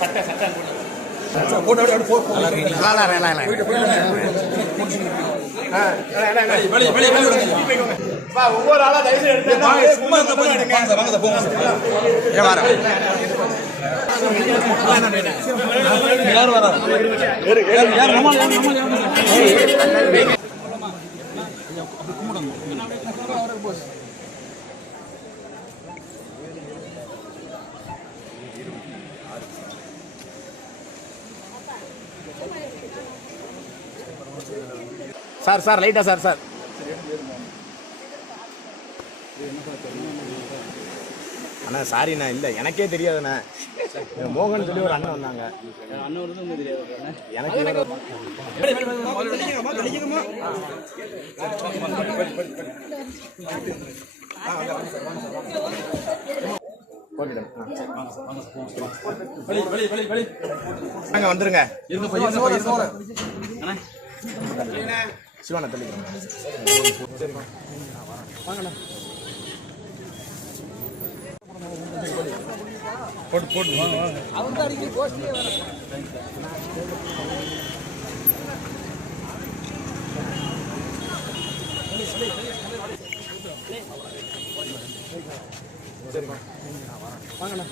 சட்டை சட்டை போட்டு அப்படி போ போட்டு போயிட்டு போயிட்டு ஒவ்வொரு ஆளா எடுத்து சும்மா இருந்தா போதும். வாங்க சார், வாங்க சார், போங்க சார். யார் வரா? யார், யார்? சார் சார் லைட்டா சார் சார் அண்ணா சாரிண்ணா இல்லை எனக்கே தெரியாதுண்ணா. மோகன் சொல்லி ஒரு அண்ணன் வந்தாங்க. எனக்கு இவரை- வந்துருங்க. சிவானா தள்ளிக்கிறேன். போட்டு, போட்டு, வாங்க, வாங்க. வாங்கண்ணா